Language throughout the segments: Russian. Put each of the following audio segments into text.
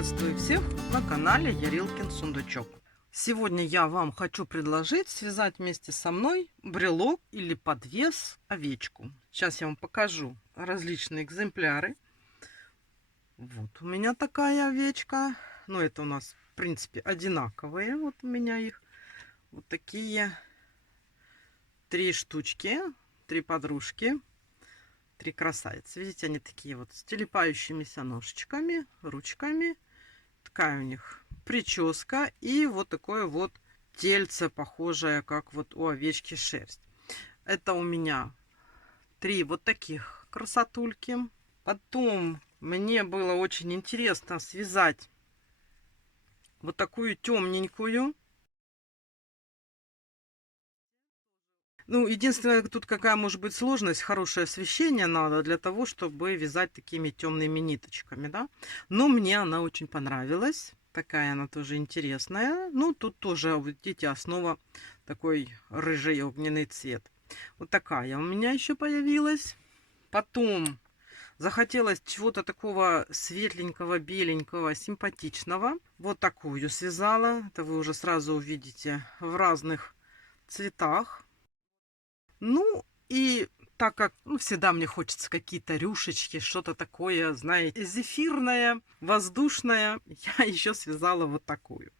Приветствую всех на канале Ярилкин Сундучок. Сегодня я вам хочу предложить связать вместе со мной брелок или подвес овечку. Сейчас я вам покажу различные экземпляры. Вот у меня такая овечка. Ну, это у нас, в принципе, одинаковые. Вот у меня их вот такие 3 штучки, 3 подружки. 3 красавицы. Видите, они такие вот с телепающимися ножичками, ручками. Такая у них прическа и вот такое вот тельце, похожее, как вот у овечки шерсть. Это у меня 3 вот таких красотульки. Потом мне было очень интересно связать вот такую темненькую. Ну, единственное, тут какая может быть сложность, хорошее освещение надо для того, чтобы вязать такими темными ниточками, да. Но мне она очень понравилась. Такая она тоже интересная. Ну, тут тоже, видите, основа такой рыжий огненный цвет. Вот такая у меня еще появилась. Потом захотелось чего-то такого светленького, беленького, симпатичного. Вот такую связала. Это вы уже сразу увидите в разных цветах. Ну, и так как всегда мне хочется какие-то рюшечки, что-то такое, знаете, зефирное, воздушное, я еще связала вот такую.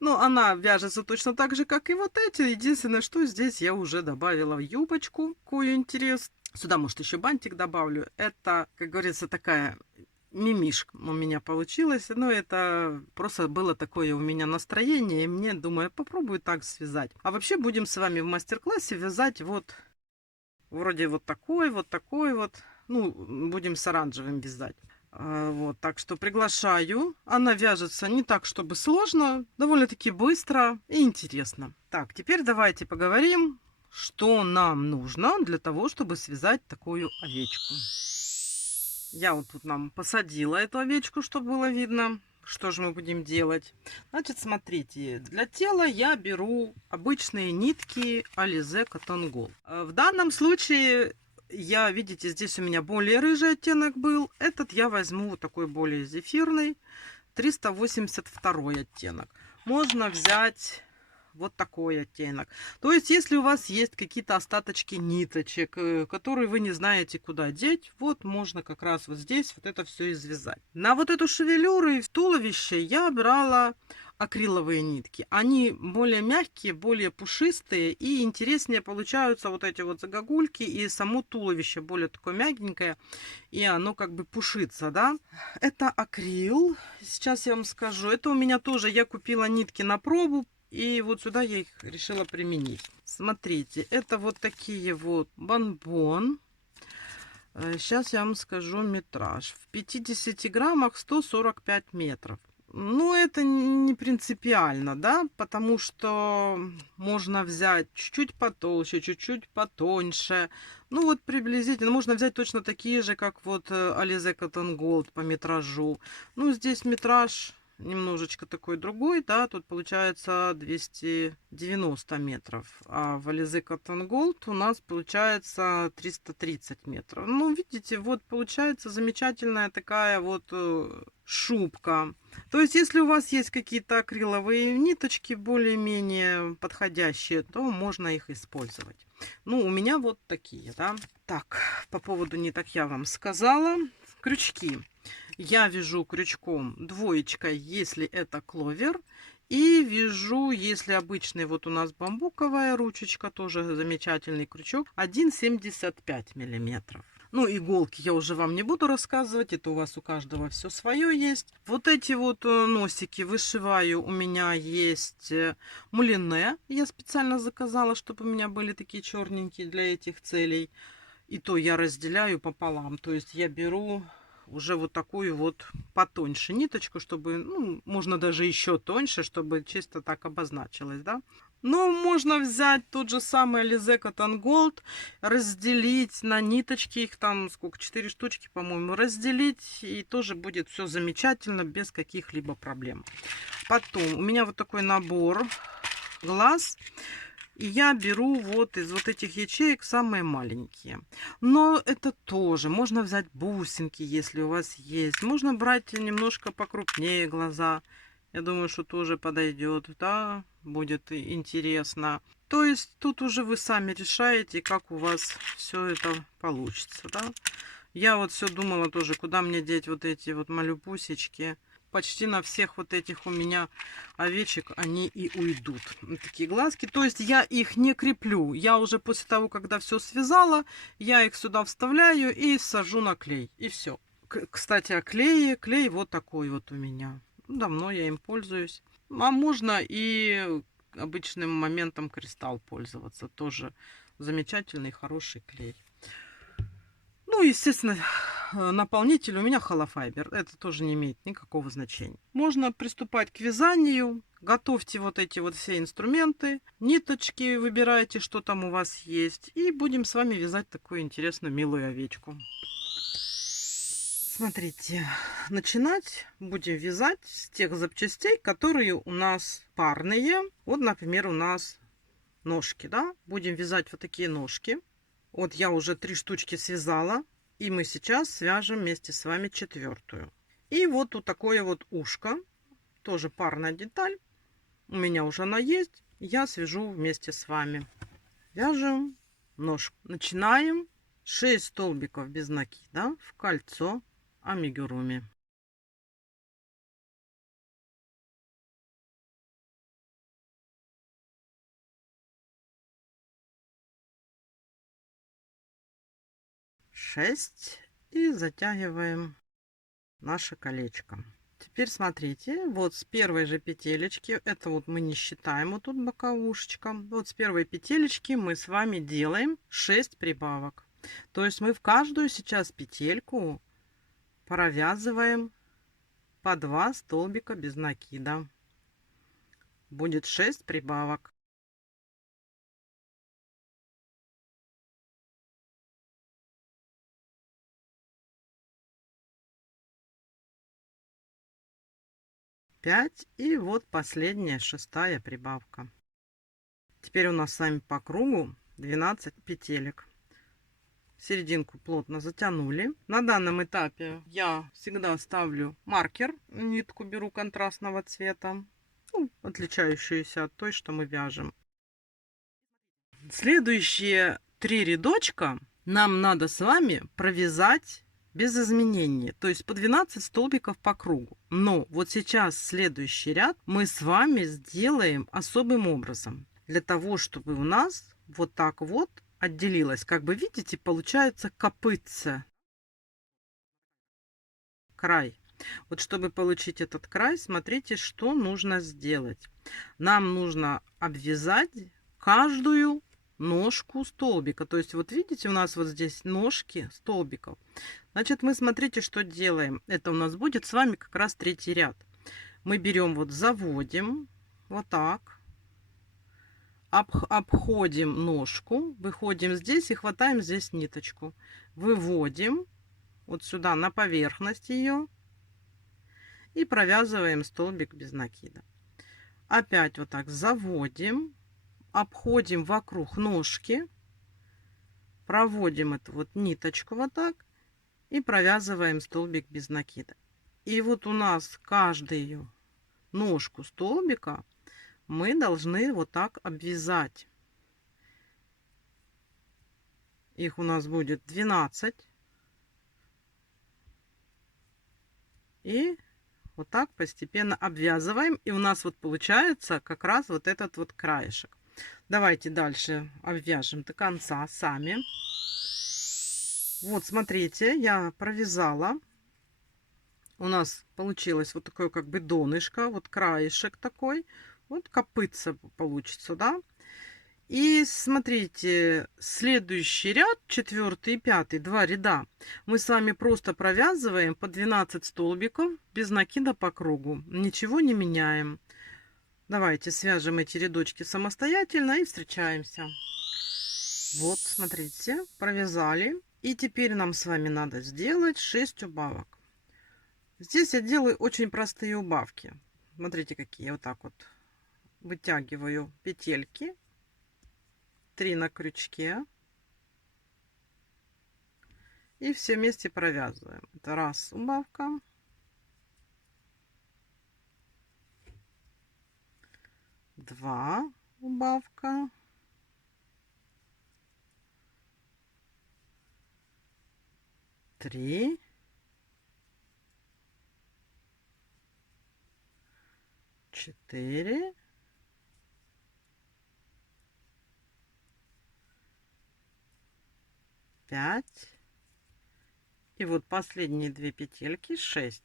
Ну, она вяжется точно так же, как и вот эти. Единственное, что здесь я уже добавила юбочку, какую интерес. Сюда, может, еще бантик добавлю. Это, как говорится, такая мимишка у меня получилась. Но это просто было такое у меня настроение. И мне, думаю, попробую так связать. А вообще будем с вами в мастер-классе вязать вот вроде вот такой, вот такой вот. Ну, будем с оранжевым вязать. Вот, так что приглашаю. Она вяжется не так, чтобы сложно, довольно-таки быстро и интересно. Так, теперь давайте поговорим, что нам нужно для того, чтобы связать такую овечку. Я вот тут нам посадила эту овечку, чтобы было видно, что же мы будем делать. Значит, смотрите, для тела я беру обычные нитки Alize Cotton Gold. В данном случае видите, здесь у меня более рыжий оттенок был. Этот я возьму вот такой более зефирный, 382 оттенок. Можно взять вот такой оттенок. То есть, если у вас есть какие-то остаточки ниточек, которые вы не знаете, куда деть, вот можно как раз вот здесь вот это все извязать. На вот эту шевелюру и в туловище я брала акриловые нитки. Они более мягкие, более пушистые и интереснее получаются вот эти вот загогульки, и само туловище более такое мягенькое, и оно как бы пушится, да. Это акрил. Сейчас я вам скажу. Это у меня тоже, я купила нитки на пробу, и вот сюда я их решила применить. Смотрите, это вот такие вот бонбон. Сейчас я вам скажу метраж. В 50 граммах 145 метров. Ну, это не принципиально, да, потому что можно взять чуть-чуть потолще, чуть-чуть потоньше. Ну, вот приблизительно. Можно взять точно такие же, как вот Alize Cotton Gold по метражу. Ну, здесь метраж немножечко такой другой, да, тут получается 290 метров, а в Alize Cotton Gold у нас получается 330 метров. Ну, видите, вот получается замечательная такая вот шубка. То есть, если у вас есть какие-то акриловые ниточки более-менее подходящие, то можно их использовать. Ну, у меня вот такие, да. Так, по поводу ниток я вам сказала. Крючки. Я вяжу крючком двоечкой, если это кловер. И вяжу, если обычный, вот у нас бамбуковая ручечка, тоже замечательный крючок, 1,75 миллиметров. Ну, иголки я уже вам не буду рассказывать, это у вас у каждого все свое есть. Вот эти вот носики вышиваю, у меня есть мулине. Я специально заказала, чтобы у меня были такие черненькие для этих целей. И то я разделяю пополам, то есть я беру уже вот такую вот потоньше ниточку, чтобы, ну, можно даже еще тоньше, чтобы чисто так обозначилось, да. Ну, можно взять тот же самый Alize Cotton Gold, разделить на ниточки, их там сколько, 4 штучки, по-моему, разделить, и тоже будет все замечательно, без каких-либо проблем. Потом у меня вот такой набор глаз. И я беру вот из вот этих ячеек самые маленькие. Но это тоже можно взять бусинки, если у вас есть. Можно брать немножко покрупнее глаза. Я думаю, что тоже подойдет, да, будет интересно. То есть тут уже вы сами решаете, как у вас все это получится, да. Я вот все думала тоже, куда мне деть вот эти вот малюпусечки. Почти на всех вот этих у меня овечек они и уйдут. Вот такие глазки. То есть я их не креплю. Я уже после того, когда все связала, я их сюда вставляю и сажу на клей. И все. Кстати, о клее. Клей вот такой вот у меня. Давно я им пользуюсь. А можно и обычным моментом кристалл пользоваться. Тоже замечательный, хороший клей. Ну, естественно, наполнитель у меня холофайбер. Это тоже не имеет никакого значения. Можно приступать к вязанию. Готовьте вот эти вот все инструменты. Ниточки выбирайте, что там у вас есть. И будем с вами вязать такую интересную, милую овечку. Смотрите, начинать будем вязать с тех запчастей, которые у нас парные. Вот, например, у нас ножки, да? Будем вязать вот такие ножки. Вот я уже 3 штучки связала. И мы сейчас свяжем вместе с вами 4-ю. И вот такое вот ушко. Тоже парная деталь. У меня уже она есть. Я свяжу вместе с вами. Вяжем ножку. Начинаем. 6 столбиков без накида в кольцо амигуруми. Шесть. И затягиваем наше колечко. Теперь смотрите, вот с первой же петелечки, это вот мы не считаем вот тут боковушечка, вот с первой петелечки мы с вами делаем 6 прибавок. То есть мы в каждую сейчас петельку провязываем по 2 столбика без накида. Будет 6 прибавок. Пять. И вот последняя, 6-я прибавка. Теперь у нас с вами по кругу 12 петелек. Серединку плотно затянули. На данном этапе я всегда ставлю маркер. Нитку беру контрастного цвета, ну, отличающуюся от той, что мы вяжем. Следующие 3 рядочка нам надо с вами провязать без изменений. То есть по 12 столбиков по кругу. Но вот сейчас следующий ряд мы с вами сделаем особым образом. Для того, чтобы у нас вот так вот отделилась. Как бы видите, получается копытце. Край. Вот чтобы получить этот край, смотрите, что нужно сделать. Нам нужно обвязать каждую ножку столбика. То есть вот видите, у нас вот здесь ножки столбиков. Значит, мы смотрите, что делаем. Это у нас будет с вами как раз 3-й ряд. Мы берем вот, заводим вот так. Обходим ножку, выходим здесь и хватаем здесь ниточку. Выводим вот сюда на поверхность ее и провязываем столбик без накида. Опять вот так заводим, обходим вокруг ножки, проводим эту вот ниточку вот так и провязываем столбик без накида. И вот у нас каждую ножку столбика мы должны вот так обвязать. Их у нас будет 12. И вот так постепенно обвязываем. И у нас вот получается как раз вот этот вот краешек. Давайте дальше обвяжем до конца сами. Вот смотрите, я провязала. У нас получилось вот такое как бы донышко, вот краешек такой. Вот копытце получится, да? И смотрите, следующий ряд, 4-й и 5-й, 2 ряда, мы с вами просто провязываем по 12 столбиков без накида по кругу. Ничего не меняем. Давайте свяжем эти рядочки самостоятельно и встречаемся. Вот, смотрите, провязали. И теперь нам с вами надо сделать 6 убавок. Здесь я делаю очень простые убавки. Смотрите, какие. Вот так вот вытягиваю петельки. 3 на крючке. И все вместе провязываем. Это раз убавка. Два убавка. Три. Четыре. Пять. И вот последние 2 петельки 6.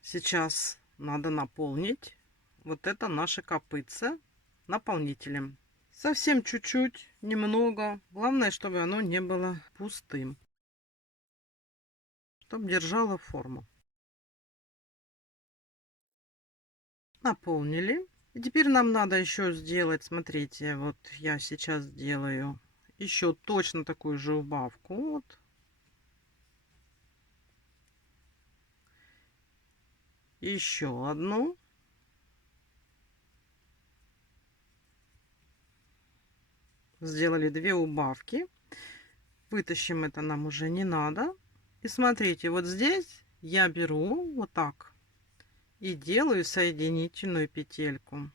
Сейчас надо наполнить вот это наши копытце наполнителем. Совсем чуть-чуть, немного. Главное, чтобы оно не было пустым. Чтобы держало форму. Наполнили. И теперь нам надо еще сделать, смотрите, вот я сейчас делаю еще точно такую же убавку. Вот. Еще одну. Сделали 2 убавки. Вытащим, это нам уже не надо. И смотрите, вот здесь я беру вот так и делаю соединительную петельку.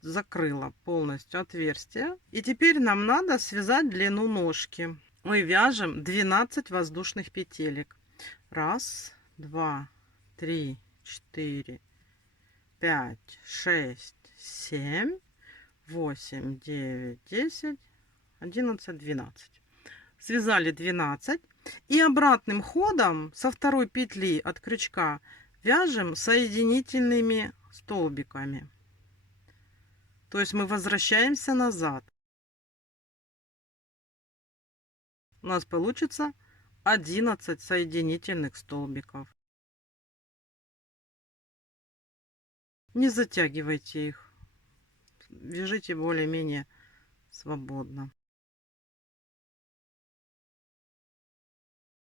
Закрыла полностью отверстие. И теперь нам надо связать длину ножки. Мы вяжем 12 воздушных петелек. Раз, два, три, четыре, 5, 6, 7, 8, 9, 10, 11, 12. Связали 12. И обратным ходом со второй петли от крючка вяжем соединительными столбиками. То есть мы возвращаемся назад. У нас получится 11 соединительных столбиков. Не затягивайте их. Вяжите более-менее свободно.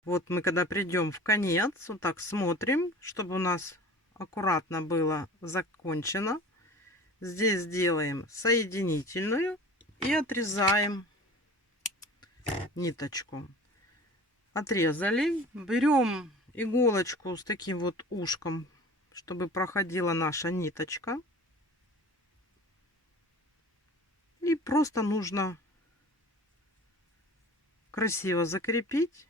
Вот мы когда придем в конец, вот так смотрим, чтобы у нас аккуратно было закончено. Здесь сделаем соединительную и отрезаем ниточку. Отрезали. Берем иголочку с таким вот ушком, чтобы проходила наша ниточка. И просто нужно красиво закрепить.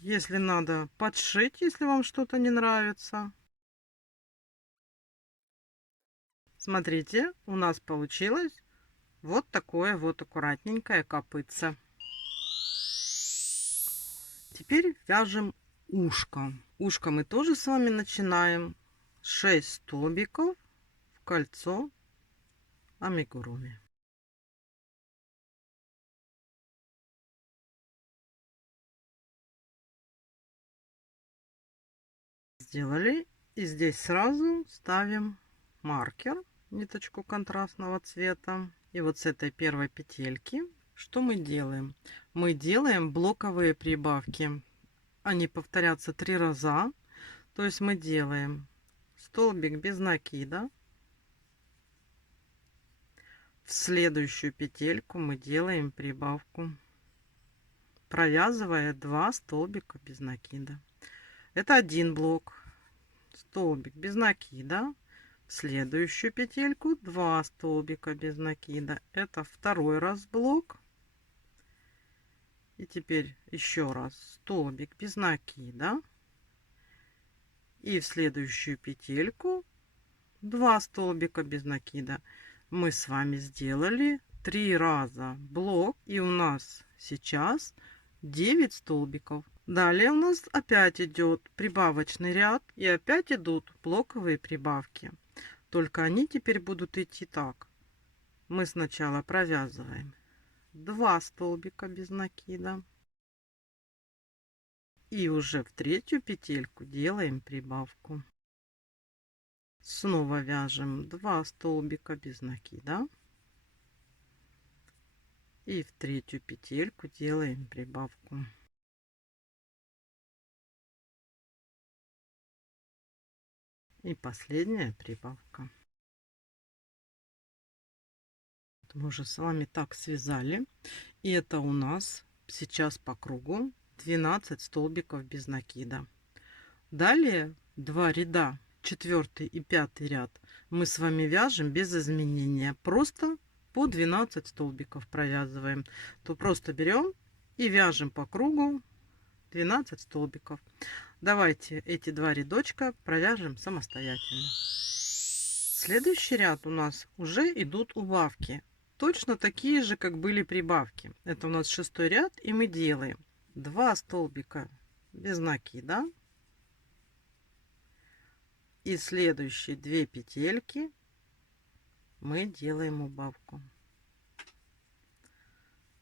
Если надо, подшить, если вам что-то не нравится. Смотрите, у нас получилось вот такое вот аккуратненькое копытце. Теперь вяжем ушко. Ушко мы тоже с вами начинаем 6 столбиков в кольцо амигуруми. Сделали. И здесь сразу ставим маркер, ниточку контрастного цвета. И вот с этой первой петельки что мы делаем? Мы делаем блоковые прибавки. Они повторятся 3 раза. То есть мы делаем столбик без накида. В следующую петельку мы делаем прибавку, провязывая 2 столбика без накида. Это один блок. Столбик без накида. В следующую петельку 2 столбика без накида. Это второй раз блок. И теперь еще раз столбик без накида. И в следующую петельку 2 столбика без накида. Мы с вами сделали 3 раза блок. И у нас сейчас 9 столбиков. Далее у нас опять идет прибавочный ряд. И опять идут блоковые прибавки. Только они теперь будут идти так. Мы сначала провязываем 2 столбика без накида. И уже в третью петельку делаем прибавку. Снова вяжем 2 столбика без накида. И в третью петельку делаем прибавку. И последняя прибавка. Мы уже с вами так связали. И это у нас сейчас по кругу 12 столбиков без накида. Далее 2 ряда, 4 и 5 ряд, мы с вами вяжем без изменения. Просто по 12 столбиков провязываем. То просто берем и вяжем по кругу 12 столбиков. Давайте эти 2 рядочка провяжем самостоятельно. Следующий ряд у нас уже идут убавки. Точно такие же, как были прибавки. Это у нас 6-й ряд, и мы делаем 2 столбика без накида. И следующие 2 петельки мы делаем убавку.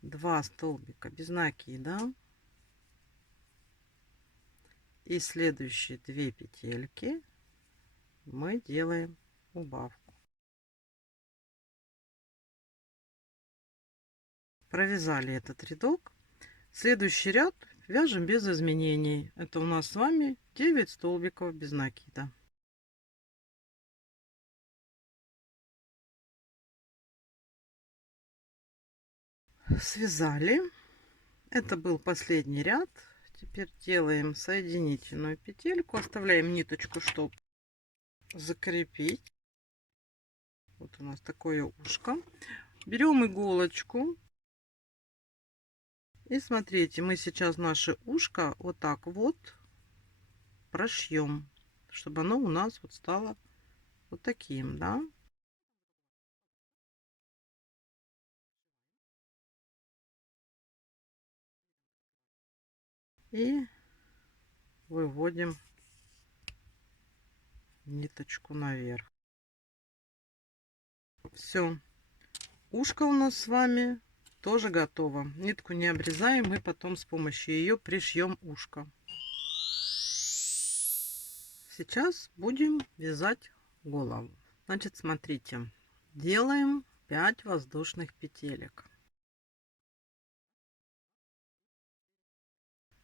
2 столбика без накида. И следующие 2 петельки мы делаем убавку. Провязали этот рядок. Следующий ряд вяжем без изменений. Это у нас с вами 9 столбиков без накида. Связали. Это был последний ряд. Теперь делаем соединительную петельку. Оставляем ниточку, чтобы закрепить. Вот у нас такое ушко. Берем иголочку. И смотрите, мы сейчас наше ушко вот так вот прошьем, чтобы оно у нас вот стало вот таким, да. И выводим ниточку наверх. Все, ушко у нас с вами тоже готово. Нитку не обрезаем, мы потом с помощью ее пришьем ушко. Сейчас будем вязать голову. Значит, смотрите, делаем 5 воздушных петелек.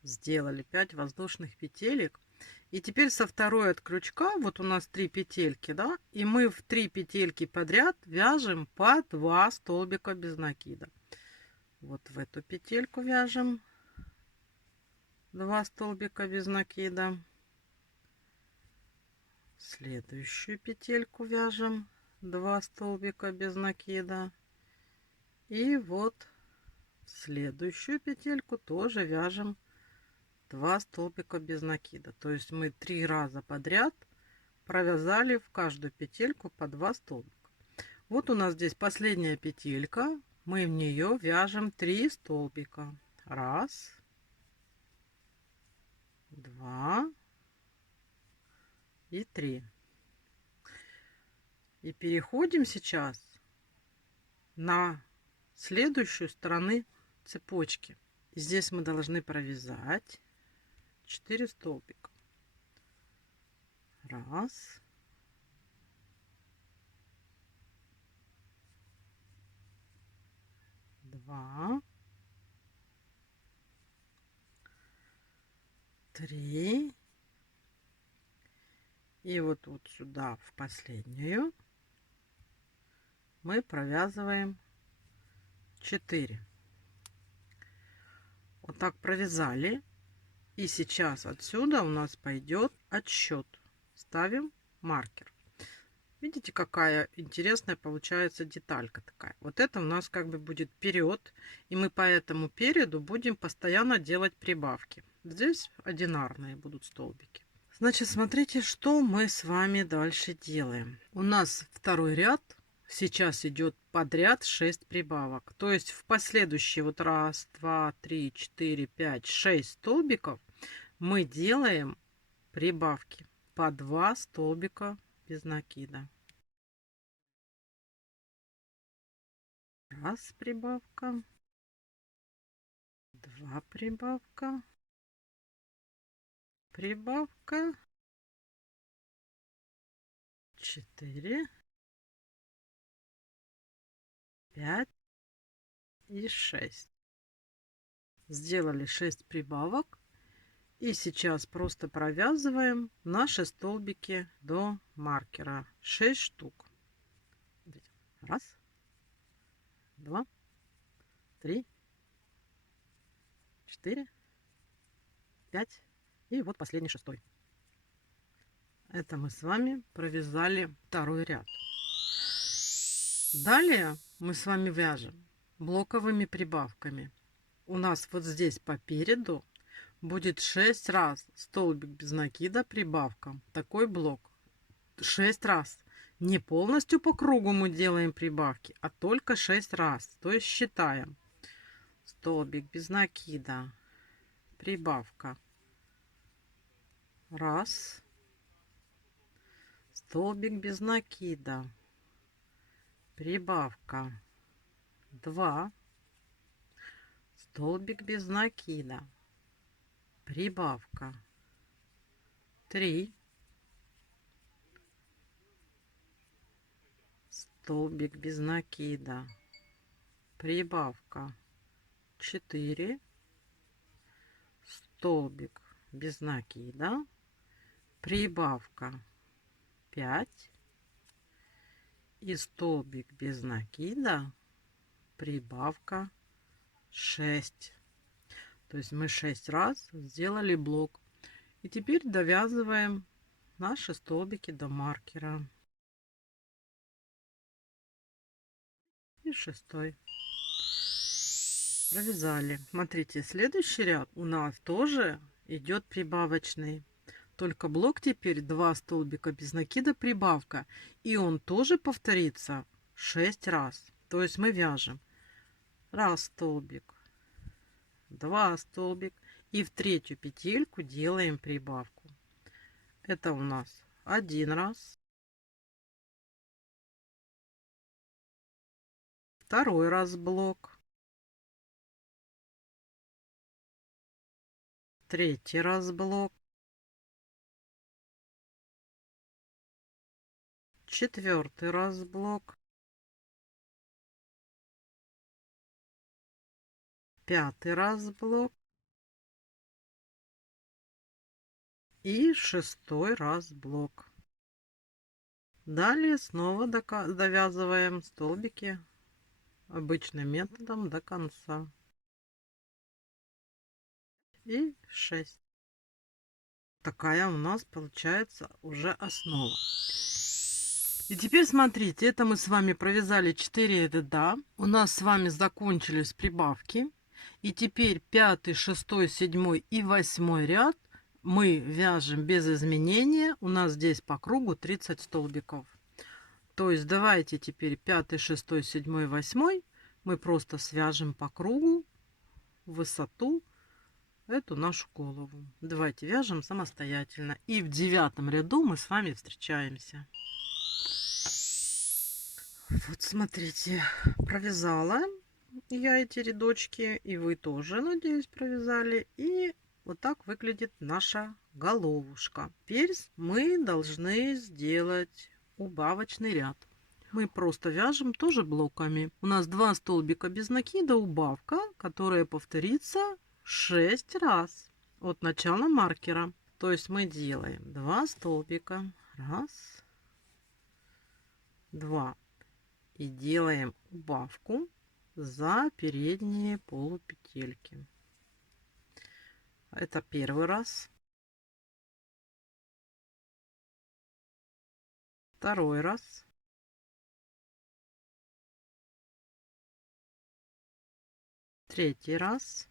Сделали 5 воздушных петелек. И теперь со второй от крючка, вот у нас 3 петельки, да, и мы в 3 петельки подряд вяжем по 2 столбика без накида. Вот в эту петельку вяжем 2 столбика без накида. Следующую петельку вяжем 2 столбика без накида. И вот следующую петельку тоже вяжем 2 столбика без накида. То есть мы 3 раза подряд провязали в каждую петельку по 2 столбика. Вот у нас здесь последняя петелька. Мы в нее вяжем 3 столбика. 1, 2 и 3. И переходим сейчас на следующую сторону цепочки. Здесь мы должны провязать 4 столбика. 1, 2, 3. И вот сюда в последнюю мы провязываем 4. Вот так провязали. И сейчас отсюда у нас пойдет отсчет. Ставим маркер. Видите, какая интересная получается деталька такая. Вот это у нас как бы будет вперед. И мы по этому переду будем постоянно делать прибавки. Здесь одинарные будут столбики. Значит, смотрите, что мы с вами дальше делаем. У нас второй ряд. Сейчас идет подряд 6 прибавок. То есть в последующие вот 1, 2, 3, 4, 5, 6 столбиков мы делаем прибавки по 2 столбика без накида. 1 прибавка, 2 прибавка, прибавка, 4, 5 и 6. Сделали 6 прибавок. И сейчас просто провязываем наши столбики до маркера. 6 штук. Раз, два, три, 4, 5. И вот последний, 6. Это мы с вами провязали второй ряд. Далее мы с вами вяжем блоковыми прибавками. У нас вот здесь по переду будет 6 раз столбик без накида, прибавка. Такой блок 6 раз. Не полностью по кругу мы делаем прибавки, а только 6 раз. То есть считаем. Столбик без накида, прибавка. Раз. Столбик без накида, прибавка. 2. Столбик без накида, прибавка. 3. Столбик без накида, прибавка. 4. Столбик без накида, прибавка. 5. И столбик без накида, прибавка. 6. То есть мы 6 раз сделали блок. И теперь довязываем наши столбики до маркера. И 6. Провязали. Смотрите, следующий ряд у нас тоже идет прибавочный. Только блок теперь 2 столбика без накида, прибавка. И он тоже повторится 6 раз. То есть мы вяжем 1 столбик, 2 столбик. И в 3-ю петельку делаем прибавку. Это у нас 1 раз. 2 раз блок. 3 раз блок. 4 раз блок. 5 раз блок. И 6 раз блок. Далее снова довязываем столбики обычным методом до конца. И 6. Такая у нас получается уже основа. И теперь смотрите, это мы с вами провязали 4 ряда. У нас с вами закончились прибавки. И теперь 5, 6, 7 и 8 ряд мы вяжем без изменения. У нас здесь по кругу 30 столбиков. То есть давайте теперь 5, 6, 7, 8 мы просто свяжем по кругу в высоту эту нашу голову. Давайте вяжем самостоятельно. И в 9 ряду мы с вами встречаемся. Вот смотрите, провязала я эти рядочки, и вы тоже, надеюсь, провязали. И вот так выглядит наша головушка. Теперь мы должны сделать убавочный ряд. Мы просто вяжем тоже блоками. У нас 2 столбика без накида, убавка, которая повторится 6 раз от начала маркера. То есть мы делаем 2 столбика. Раз, 2. И делаем убавку за передние полупетельки. Это первый раз. Второй раз. Третий раз.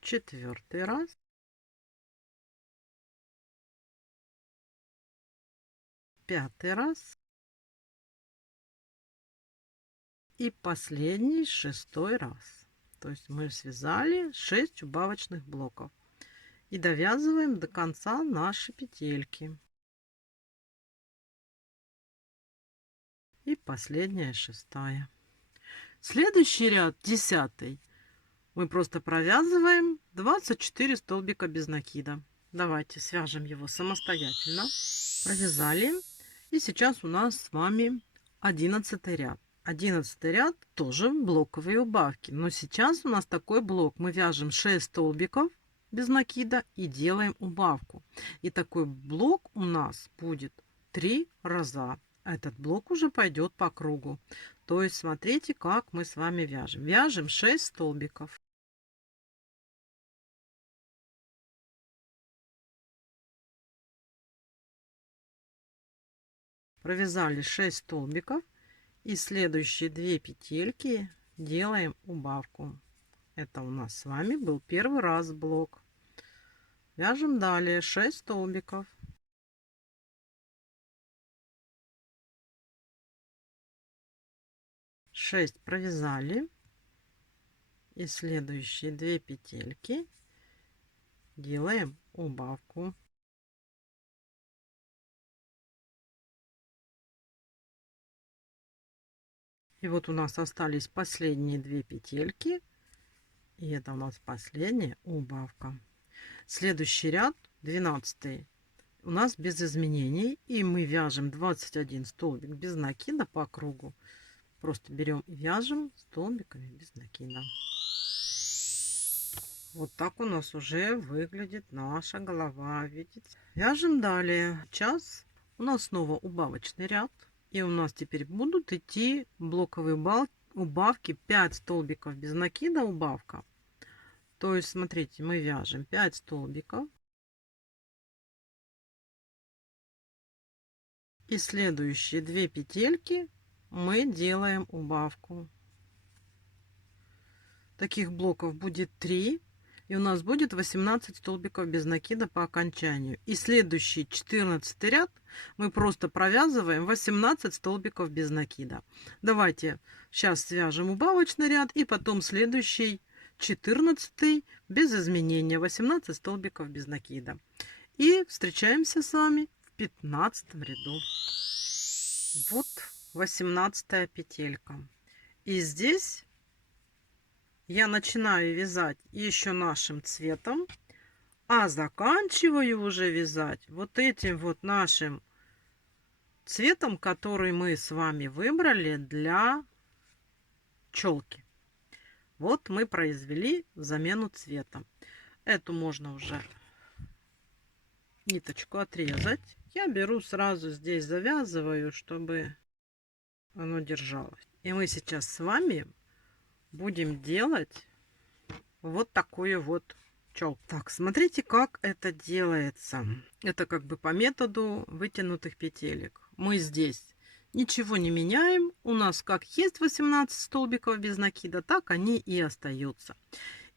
Четвертый раз. Пятый раз. И последний, 6-й раз. То есть мы связали 6 убавочных блоков. И довязываем до конца наши петельки. И последняя, 6-я. Следующий ряд, 10-й. Мы просто провязываем 24 столбика без накида. Давайте свяжем его самостоятельно. Провязали. И сейчас у нас с вами 11 ряд. 11 ряд тоже блоковые убавки. Но сейчас у нас такой блок. Мы вяжем 6 столбиков без накида и делаем убавку. И такой блок у нас будет 3 раза. Этот блок уже пойдет по кругу. То есть смотрите, как мы с вами вяжем. Вяжем 6 столбиков. Провязали 6 столбиков. И следующие 2 петельки делаем убавку. Это у нас с вами был первый раз блок. Вяжем далее 6 столбиков. Шесть провязали. И следующие 2 петельки делаем убавку. И вот у нас остались последние 2 петельки. И это у нас последняя убавка. Следующий ряд, 12, у нас без изменений. И мы вяжем 21 столбик без накида по кругу. Просто берем и вяжем столбиками без накида. Вот так у нас уже выглядит наша голова. Видите? Вяжем далее. Сейчас у нас снова убавочный ряд. И у нас теперь будут идти блоковые убавки 5 столбиков без накида убавка. То есть, смотрите, мы вяжем 5 столбиков. И следующие 2 петельки мы делаем убавку. Таких блоков будет 3. И у нас будет 18 столбиков без накида по окончанию. И следующий 14 ряд мы просто провязываем 18 столбиков без накида. Давайте сейчас свяжем убавочный ряд и потом следующий 14 без изменения 18 столбиков без накида. И встречаемся с вами в 15 ряду. Вот 18 петелька. И здесь я начинаю вязать еще нашим цветом, а заканчиваю уже вязать вот этим вот нашим цветом, который мы с вами выбрали для челки. Вот мы произвели замену цвета. Эту можно уже ниточку отрезать. Я беру сразу здесь, завязываю, чтобы оно держалось. И мы сейчас с вами будем делать вот такую вот челку. Так, смотрите, как это делается. Это как бы по методу вытянутых петелек. Мы здесь ничего не меняем. У нас как есть 18 столбиков без накида, так они и остаются.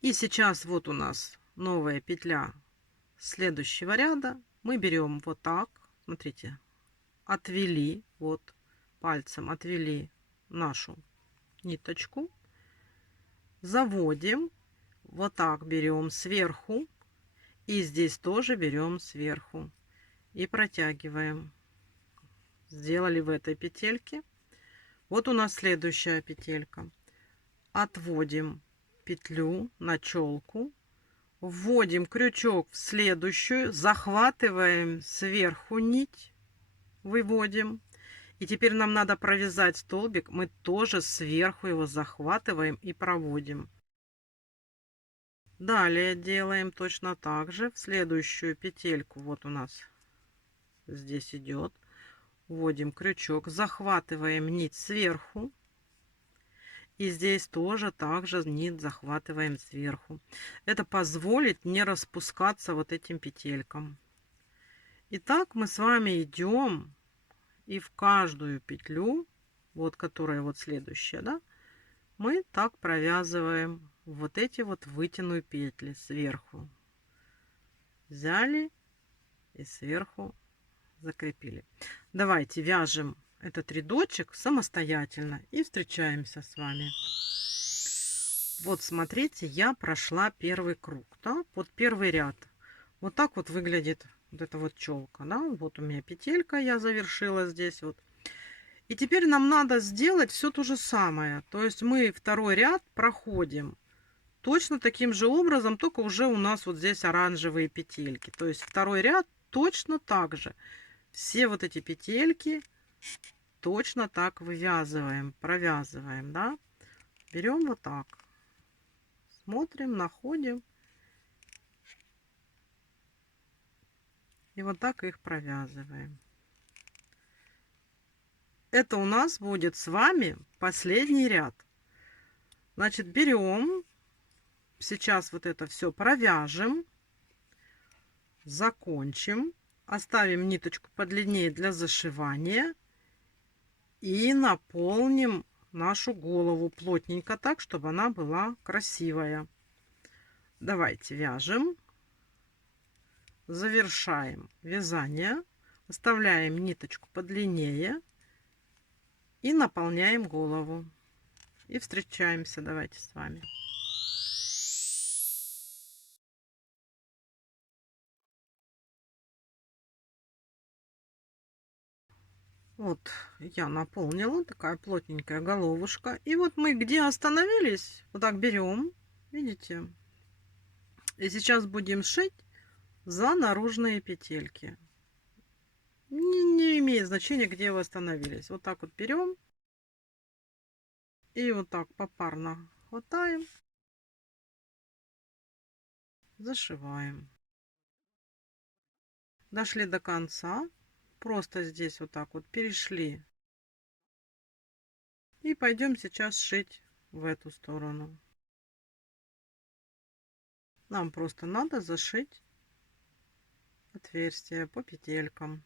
И сейчас вот у нас новая петля следующего ряда. Мы берем вот так, смотрите, отвели, вот пальцем отвели нашу ниточку. Заводим, вот так берем сверху, и здесь тоже берем сверху и протягиваем. Сделали в этой петельке. Вот у нас следующая петелька. Отводим петлю на челку, вводим крючок в следующую, захватываем сверху нить, выводим. И теперь нам надо провязать столбик. Мы тоже сверху его захватываем и проводим. Далее делаем точно так же. В следующую петельку, вот у нас здесь идет. Вводим крючок, захватываем нить сверху. И здесь тоже также нить захватываем сверху. Это позволит не распускаться вот этим петелькам. Итак, мы с вами идем. И в каждую петлю, вот которая вот следующая, да, мы так провязываем вот эти вот вытянутые петли сверху. Взяли и сверху закрепили. Давайте вяжем этот рядочек самостоятельно и встречаемся с вами. Вот смотрите, я прошла первый круг, да, вот первый ряд. Вот так вот выглядит вот эта вот челка, да, вот у меня петелька, я завершила здесь вот. И теперь нам надо сделать все то же самое. То есть мы второй ряд проходим точно таким же образом, только уже у нас вот здесь оранжевые петельки. То есть второй ряд точно так же. Все вот эти петельки точно так вывязываем, провязываем, да. Берем вот так, смотрим, находим. И вот так их провязываем. Это у нас будет с вами последний ряд. Значит, берем, сейчас вот это все провяжем, закончим, оставим ниточку подлиннее для зашивания и наполним нашу голову плотненько так, чтобы она была красивая. Давайте вяжем, завершаем вязание, оставляем ниточку подлиннее и наполняем голову. И встречаемся давайте с вами. Вот я наполнила, такая плотненькая головушка. И вот мы где остановились, вот так берем, видите? И сейчас будем шить за наружные петельки. Не имеет значения, где вы остановились. Вот так вот берем и вот так попарно хватаем, зашиваем. Дошли до конца, просто здесь вот так вот перешли. И пойдем сейчас шить в эту сторону. Нам просто надо зашить отверстие по петелькам.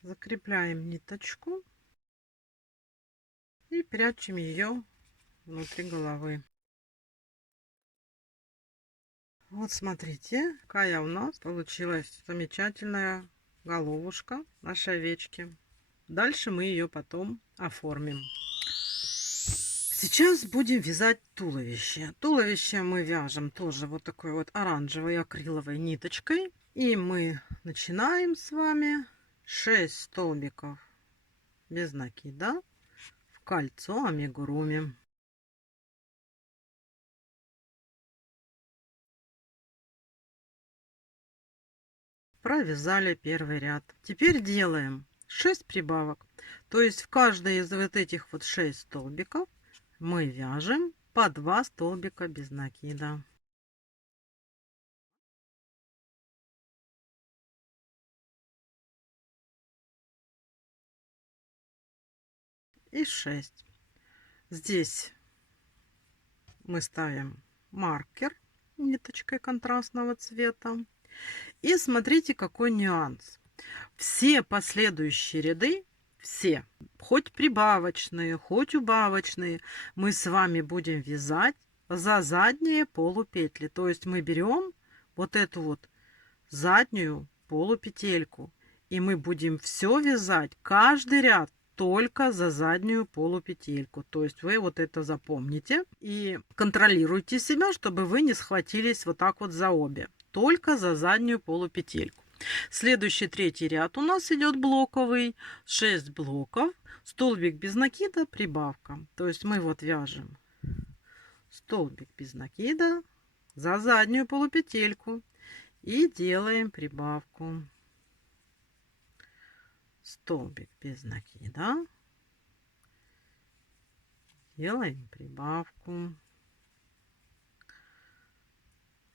Закрепляем ниточку и прячем ее внутри головы. Вот смотрите, какая у нас получилась замечательная головушка нашей овечки. Дальше мы ее потом оформим. Сейчас будем вязать туловище. Туловище мы вяжем тоже вот такой вот оранжевой акриловой ниточкой. И мы начинаем с вами 6 столбиков без накида в кольцо амигуруми. Провязали первый ряд. Теперь делаем 6 прибавок. То есть в каждой из вот этих вот 6 столбиков мы вяжем по 2 столбика без накида. И 6. Здесь мы ставим маркер ниточкой контрастного цвета. И смотрите, какой нюанс. Все последующие ряды, все, хоть прибавочные, хоть убавочные, мы с вами будем вязать за задние полупетли. То есть мы берем вот эту вот заднюю полупетельку, и мы будем все вязать, каждый ряд только за заднюю полупетельку. То есть вы вот это запомните и контролируйте себя, чтобы вы не схватились вот так вот за обе. Только за заднюю полупетельку. Следующий третий ряд у нас идет блоковый. 6 блоков. Столбик без накида, прибавка. То есть мы вот вяжем столбик без накида за заднюю полупетельку. И делаем прибавку. Столбик без накида. Делаем прибавку.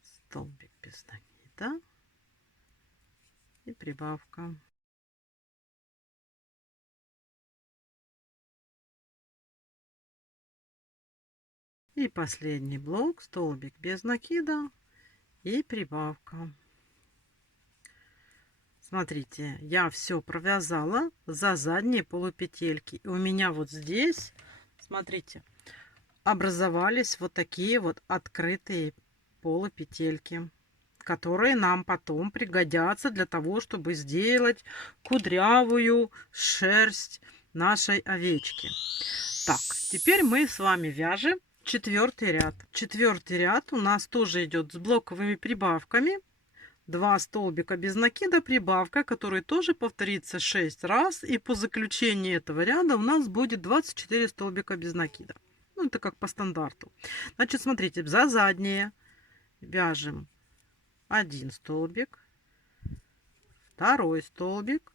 Столбик без накида. И прибавка. И последний блок. Столбик без накида. И прибавка. Смотрите, я все провязала за задние полупетельки. И у меня вот здесь, смотрите, образовались вот такие вот открытые полупетельки, которые нам потом пригодятся для того, чтобы сделать кудрявую шерсть нашей овечки. Так, теперь мы с вами вяжем четвертый ряд. Четвертый ряд у нас тоже идет с блоковыми прибавками. 2 столбика без накида, прибавка, который тоже повторится 6 раз. И по заключении этого ряда у нас будет 24 столбика без накида. Ну, это как по стандарту. Значит, смотрите, за задние вяжем 1 столбик, второй столбик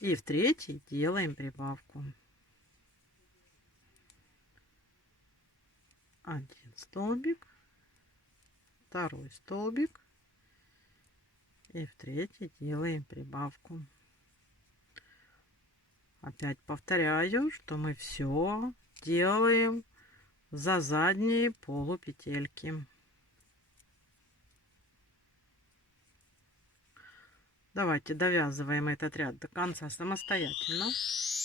и в третий делаем прибавку. 1 столбик, второй столбик и в третий делаем прибавку. Опять повторяю, что мы все делаем за задние полупетельки. Давайте довязываем этот ряд до конца самостоятельно.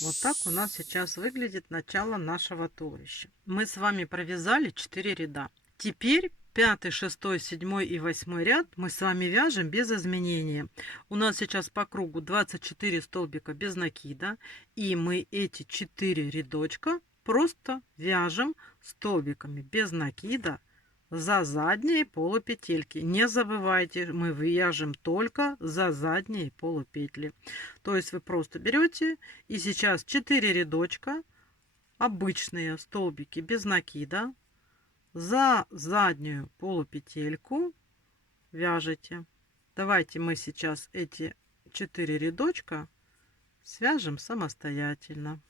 Вот так у нас сейчас выглядит начало нашего туловища. Мы с вами провязали 4 ряда. Теперь 5, 6, 7 и 8 ряд мы с вами вяжем без изменения. У нас сейчас по кругу 24 столбика без накида. И мы эти 4 рядочка просто вяжем столбиками без накида за задние полупетельки. Не забывайте, мы вяжем только за задние полупетли. То есть вы просто берете и сейчас 4 рядочка, обычные столбики без накида, за заднюю полупетельку вяжете. Давайте мы сейчас эти 4 рядочка свяжем самостоятельно.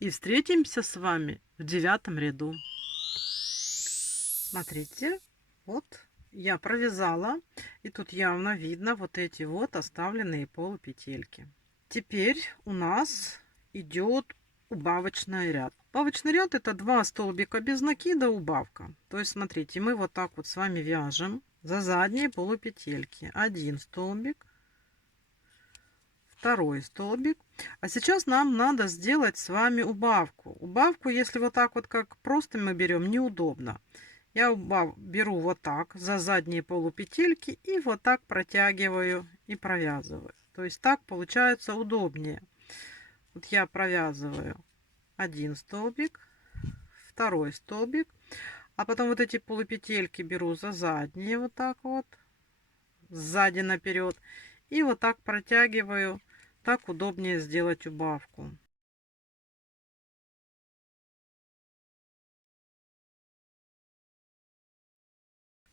И встретимся с вами в 9 ряду. Смотрите, вот я провязала, и тут явно видно вот эти вот оставленные полупетельки. Теперь у нас идет убавочный ряд. Убавочный ряд — это 2 столбика без накида, убавка. То есть смотрите, мы вот так вот с вами вяжем за задние полупетельки. 1 столбик, второй столбик. А сейчас нам надо сделать с вами убавку. Убавку, если вот так вот как просто мы берем, неудобно. Я беру вот так за задние полупетельки и вот так протягиваю и провязываю. То есть так получается удобнее. Вот я провязываю 1 столбик, второй столбик, а потом вот эти полупетельки беру за задние вот так вот, сзади наперед, и вот так протягиваю. Так удобнее сделать убавку.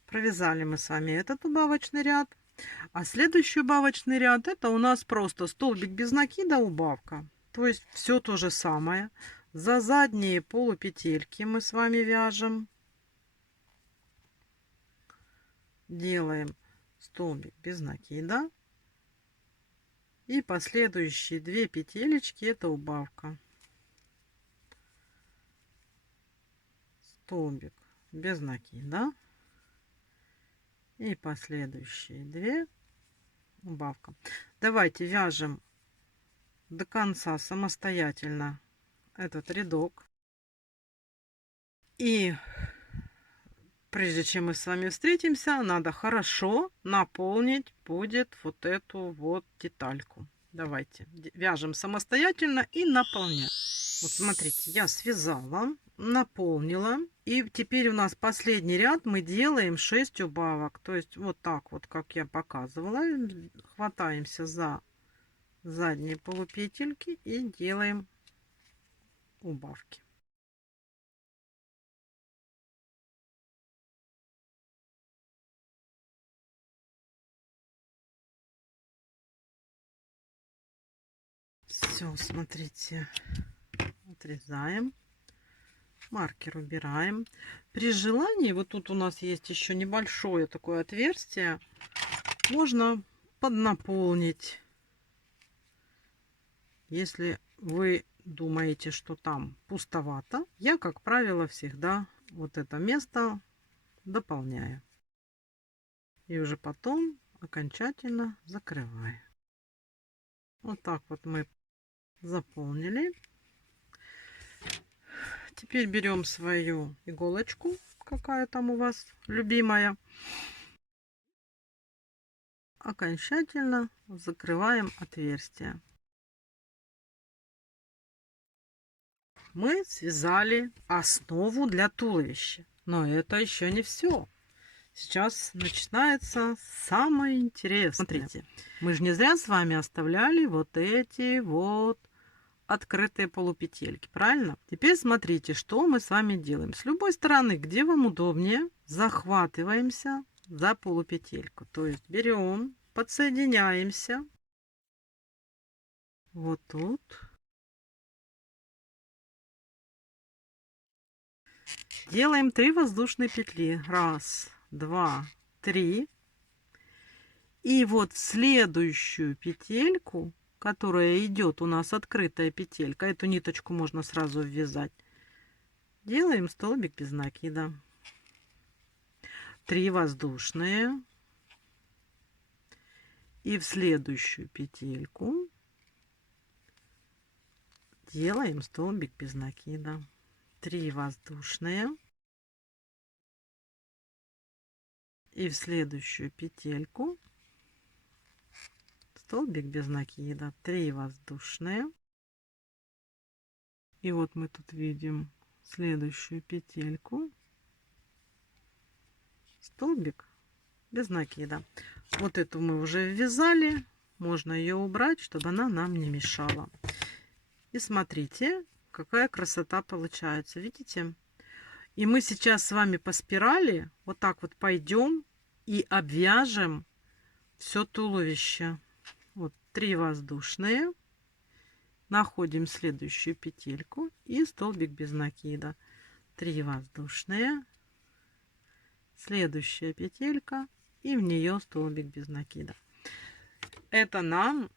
Провязали мы с вами этот убавочный ряд. А следующий убавочный ряд — это у нас просто столбик без накида, убавка. То есть все то же самое. За задние полупетельки мы с вами вяжем. Делаем столбик без накида. И последующие 2 петелечки — это убавка. Столбик без накида. И последующие 2 убавка. Давайте вяжем до конца самостоятельно этот рядок. И прежде чем мы с вами встретимся, надо хорошо наполнить будет вот эту вот детальку. Давайте вяжем самостоятельно и наполняем. Вот смотрите, я связала, наполнила. И теперь у нас последний ряд мы делаем 6 убавок. То есть вот так вот, как я показывала. Хватаемся за задние полупетельки и делаем убавки. Все, смотрите, отрезаем. Маркер убираем. При желании, вот тут у нас есть еще небольшое такое отверстие, можно поднаполнить. Если вы думаете, что там пустовато, я, как правило, всегда вот это место дополняю. И уже потом окончательно закрываю. Вот так вот мы заполнили. Теперь берем свою иголочку, какая там у вас любимая. Окончательно закрываем отверстие. Мы связали основу для туловища. Но это еще не все. Сейчас начинается самое интересное. Смотрите, мы же не зря с вами оставляли вот эти вот открытые полупетельки, правильно? Теперь смотрите, что мы с вами делаем. С любой стороны, где вам удобнее, захватываемся за полупетельку. То есть берем подсоединяемся. Вот тут. Делаем 3 воздушные петли. 1, 2, 3. И вот в следующую петельку, которая идет у нас открытая петелька, эту ниточку можно сразу ввязать, делаем столбик без накида. 3 воздушные. И в следующую петельку делаем столбик без накида. 3 воздушные. И в следующую петельку столбик без накида. 3 воздушные. И вот мы тут видим следующую петельку. Столбик без накида. Вот эту мы уже ввязали. Можно ее убрать, чтобы она нам не мешала. И смотрите, какая красота получается. Видите? И мы сейчас с вами по спирали вот так вот пойдем и обвяжем все туловище. Вот 3 воздушные. Находим следующую петельку и столбик без накида. 3 воздушные. Следующая петелька и в нее столбик без накида. Это нам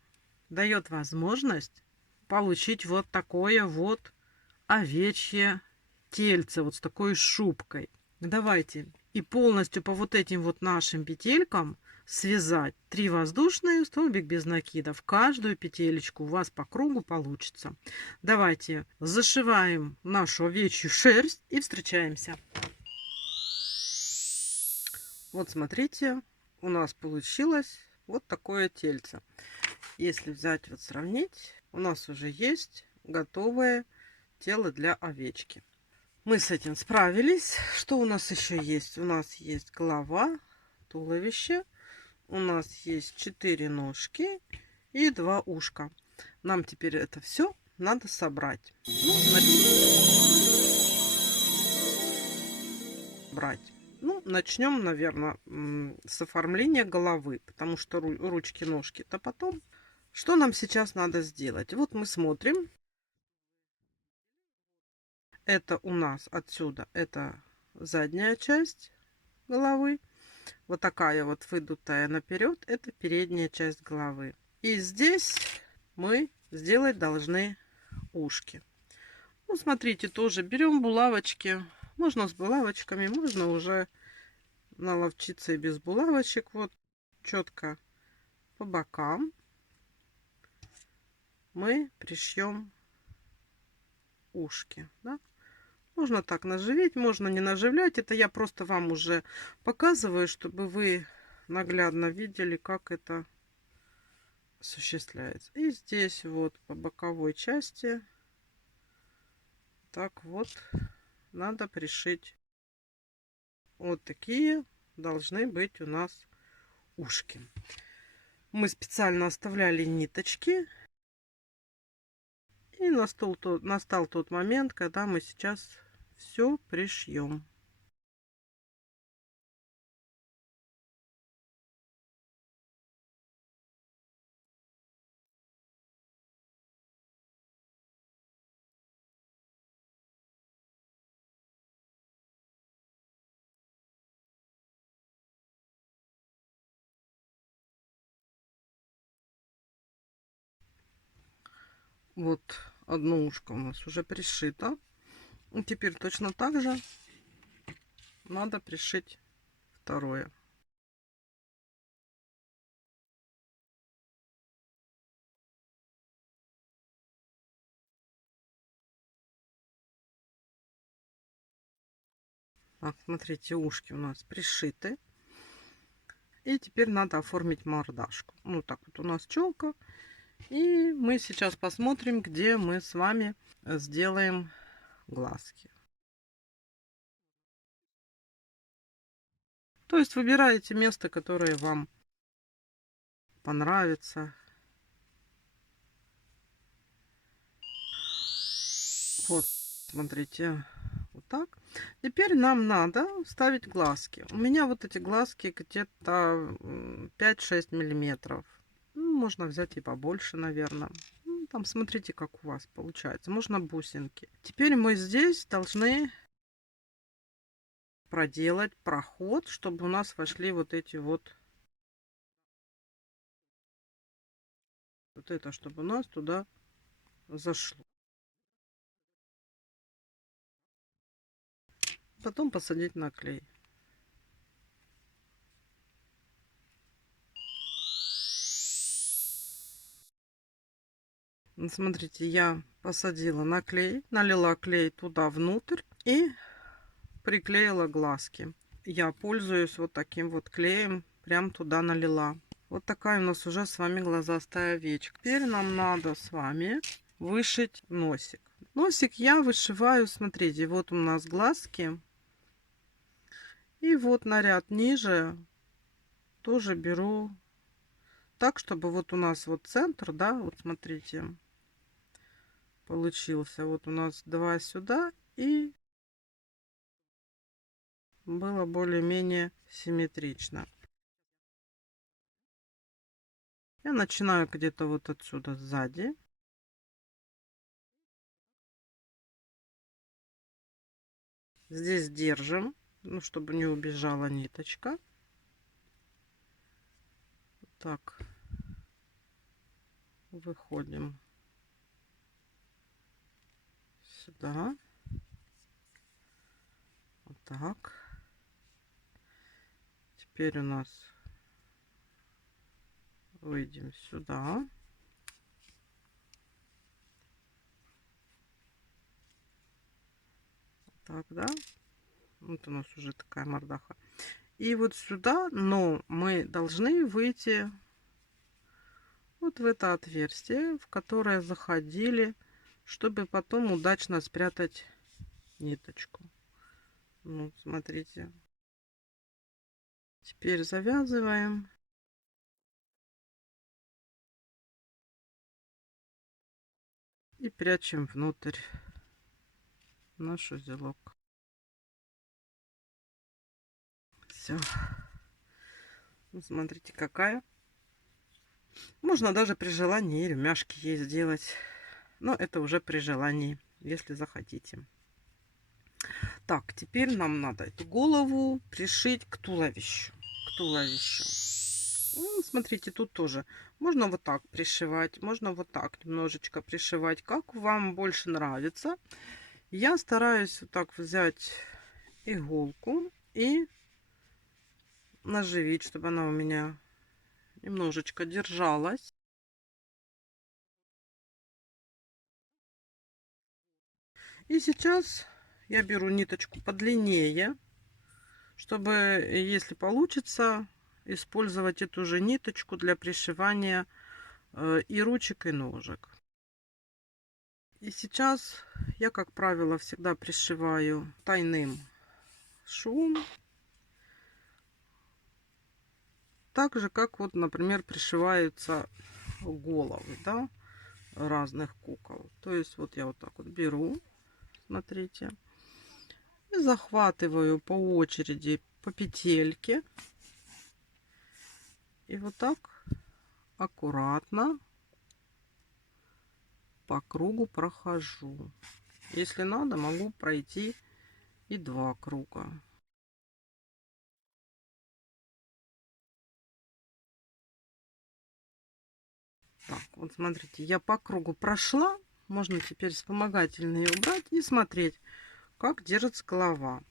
дает возможность получить вот такое вот овечье тельце, вот с такой шубкой. Давайте и полностью по вот этим вот нашим петелькам связать 3 воздушные, столбик без накида. В каждую петелечку у вас по кругу получится. Давайте зашиваем нашу овечью шерсть и встречаемся. Вот смотрите, у нас получилось вот такое тельце. Если взять вот сравнить, у нас уже есть готовое тело для овечки. Мы с этим справились. Что у нас еще есть? У нас есть голова, туловище. У нас есть 4 ножки и 2 ушка. Нам теперь это все надо собрать. Начнем, наверное, с оформления головы, потому что ручки-ножки-то потом. Что нам сейчас надо сделать? Вот мы смотрим. Это у нас отсюда, это задняя часть головы. Вот такая вот выдутая наперед, это передняя часть головы. И здесь мы сделать должны ушки. Ну, смотрите, тоже берем булавочки. Можно с булавочками, можно уже наловчиться и без булавочек. Вот четко по бокам мы пришьем ушки. Да? Можно так наживить, можно не наживлять. Это я просто вам уже показываю, чтобы вы наглядно видели, как это осуществляется. И здесь вот по боковой части так вот надо пришить. Вот такие должны быть у нас ушки. Мы специально оставляли ниточки. И настал тот момент, когда мы сейчас все пришьем. Вот одно ушко у нас уже пришито. И теперь точно так же надо пришить второе. Так, смотрите, ушки у нас пришиты. И теперь надо оформить мордашку. Ну, так вот у нас челка. И мы сейчас посмотрим, где мы с вами сделаем глазки. То есть выбираете место, которое вам понравится. Вот, смотрите, вот так. Теперь нам надо вставить глазки. У меня вот эти глазки где-то 5-6 миллиметров. Ну, можно взять и побольше, наверное. Ну, там смотрите, как у вас получается. Можно бусинки. Теперь мы здесь должны проделать проход, чтобы у нас вошли вот эти вот это, чтобы у нас туда зашло. Потом посадить на клей. Смотрите, я посадила на клей, налила клей туда внутрь и приклеила глазки. Я пользуюсь вот таким вот клеем, прям туда налила. Вот такая у нас уже с вами глазастая овечка. Теперь нам надо с вами вышить носик. Носик я вышиваю, смотрите, вот у нас глазки. И вот на ряд ниже тоже беру так, чтобы вот у нас вот центр, да, вот смотрите, получился. Вот у нас 2 сюда и было более-менее симметрично. Я начинаю где-то вот отсюда сзади. Здесь держим, ну, чтобы не убежала ниточка. Так, выходим сюда. Вот так. Теперь у нас выйдем сюда. Так, да. Вот у нас уже такая мордаха. И вот сюда, но мы должны выйти вот в это отверстие, в которое заходили, чтобы потом удачно спрятать ниточку. Ну, смотрите. Теперь завязываем. И прячем внутрь наш узелок. Все. Ну, смотрите, какая. Можно даже при желании рюмяшки ей сделать. Но это уже при желании, если захотите. Так, теперь нам надо эту голову пришить к туловищу. К туловищу. Ну, смотрите, тут тоже можно вот так пришивать, можно вот так немножечко пришивать, как вам больше нравится. Я стараюсь вот так взять иголку и наживить, чтобы она у меня немножечко держалась. И сейчас я беру ниточку подлиннее, чтобы, если получится, использовать эту же ниточку для пришивания и ручек, и ножек. И сейчас я, как правило, всегда пришиваю тайным швом. Так же, как вот, например, пришиваются головы, да, разных кукол. То есть вот я вот так вот беру, смотрите, и захватываю по очереди по петельке. И вот так аккуратно по кругу прохожу. Если надо, могу пройти и 2 круга. Так, вот смотрите, я по кругу прошла. Можно теперь вспомогательные убрать и смотреть, как держится голова.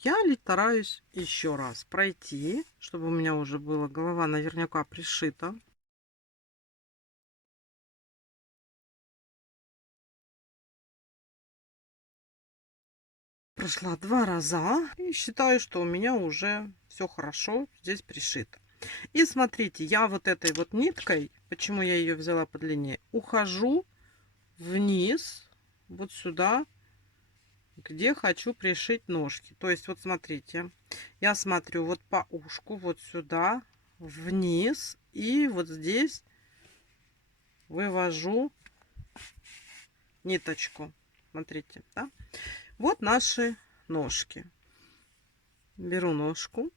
Я стараюсь еще раз пройти, чтобы у меня уже была голова наверняка пришита. Прошла 2 раза и считаю, что у меня уже все хорошо здесь пришито. И смотрите, я вот этой вот ниткой, почему я ее взяла подлиннее, ухожу вниз, вот сюда, где хочу пришить ножки. То есть вот смотрите, я смотрю вот по ушку, вот сюда, вниз, и вот здесь вывожу ниточку. Смотрите, да? Вот наши ножки. Беру ножку.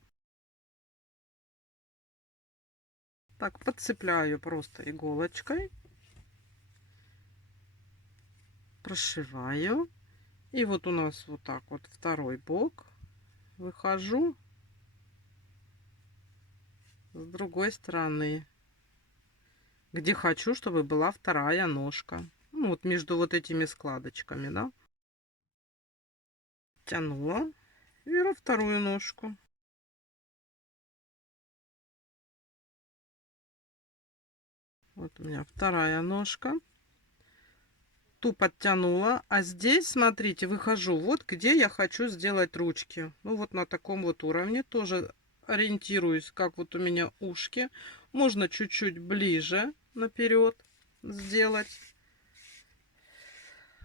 Так, подцепляю просто иголочкой. Прошиваю. И вот у нас вот так вот второй бок. Выхожу с другой стороны, где хочу, чтобы была вторая ножка. Ну, вот между вот этими складочками, да. Тянула. Беру вторую ножку. Вот у меня вторая ножка. Ту подтянула. А здесь, смотрите, выхожу вот где я хочу сделать ручки. Ну, вот на таком вот уровне. Тоже ориентируюсь, как вот у меня ушки. Можно чуть-чуть ближе наперед сделать.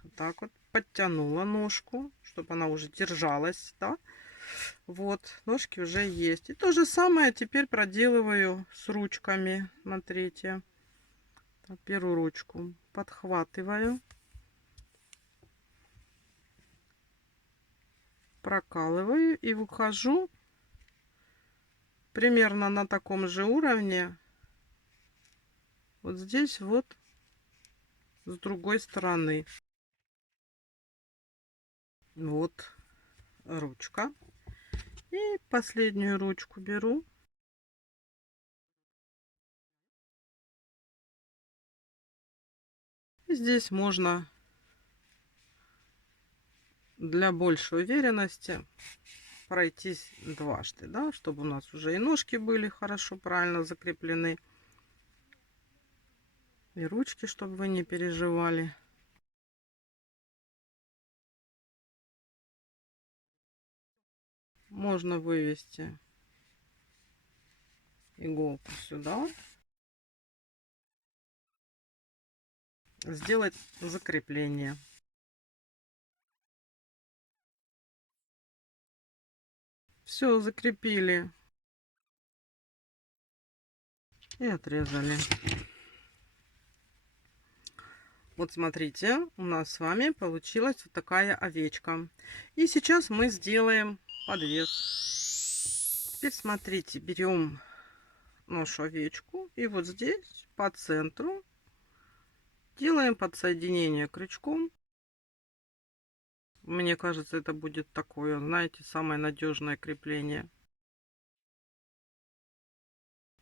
Вот так вот. Подтянула ножку, чтобы она уже держалась, да. Вот, ножки уже есть. И то же самое теперь проделываю с ручками. Смотрите. Так, первую ручку подхватываю. Прокалываю и выхожу примерно на таком же уровне. Вот здесь вот с другой стороны. Вот ручка. И последнюю ручку беру. И здесь можно для большей уверенности пройтись дважды, да, чтобы у нас уже и ножки были хорошо, правильно закреплены. И ручки, чтобы вы не переживали. Можно вывести иголку сюда. Сделать закрепление. Все, закрепили. И отрезали. Вот смотрите, у нас с вами получилась вот такая овечка. И сейчас мы сделаем подвес. Теперь смотрите, берем нашу овечку и вот здесь по центру делаем подсоединение крючком. Мне кажется, это будет такое, знаете, самое надежное крепление.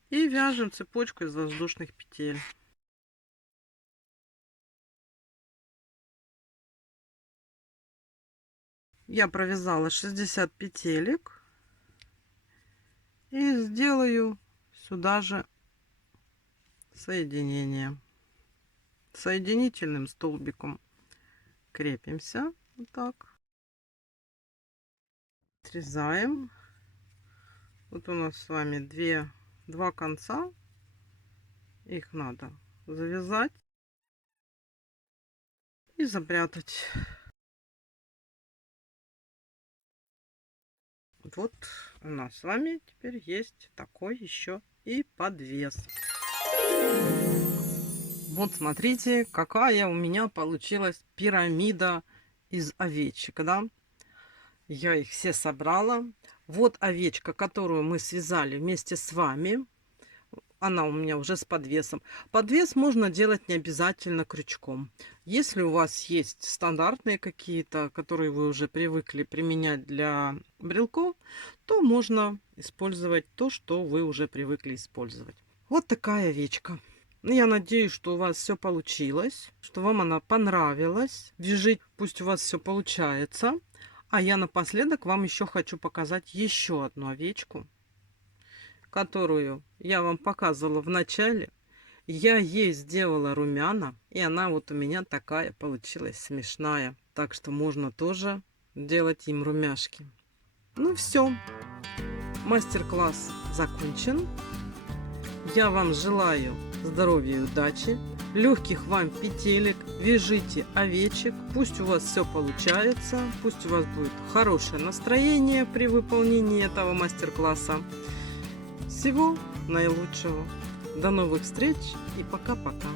И вяжем цепочку из воздушных петель. Я провязала 60 петелек и сделаю сюда же соединение. Соединительным столбиком крепимся вот так. Отрезаем. Вот у нас с вами два конца. Их надо завязать и запрятать. Вот у нас с вами теперь есть такой еще и подвес. Вот смотрите, какая у меня получилась пирамида из овечек, да? Я их все собрала. Вот овечка, которую мы связали вместе с вами. Она у меня уже с подвесом. Подвес можно делать не обязательно крючком. Если у вас есть стандартные какие-то, которые вы уже привыкли применять для брелков, то можно использовать то, что вы уже привыкли использовать. Вот такая овечка. Я надеюсь, что у вас все получилось, что вам она понравилась. Вяжите, пусть у вас все получается. А я напоследок вам еще хочу показать еще одну овечку, которую я вам показывала в начале. Я ей сделала румяна, и она вот у меня такая получилась смешная. Так что можно тоже делать им румяшки. Ну все, мастер-класс закончен. Я вам желаю здоровья и удачи, легких вам петелек, вяжите овечек, пусть у вас все получается, пусть у вас будет хорошее настроение при выполнении этого мастер-класса. Всего наилучшего. До новых встреч и пока-пока.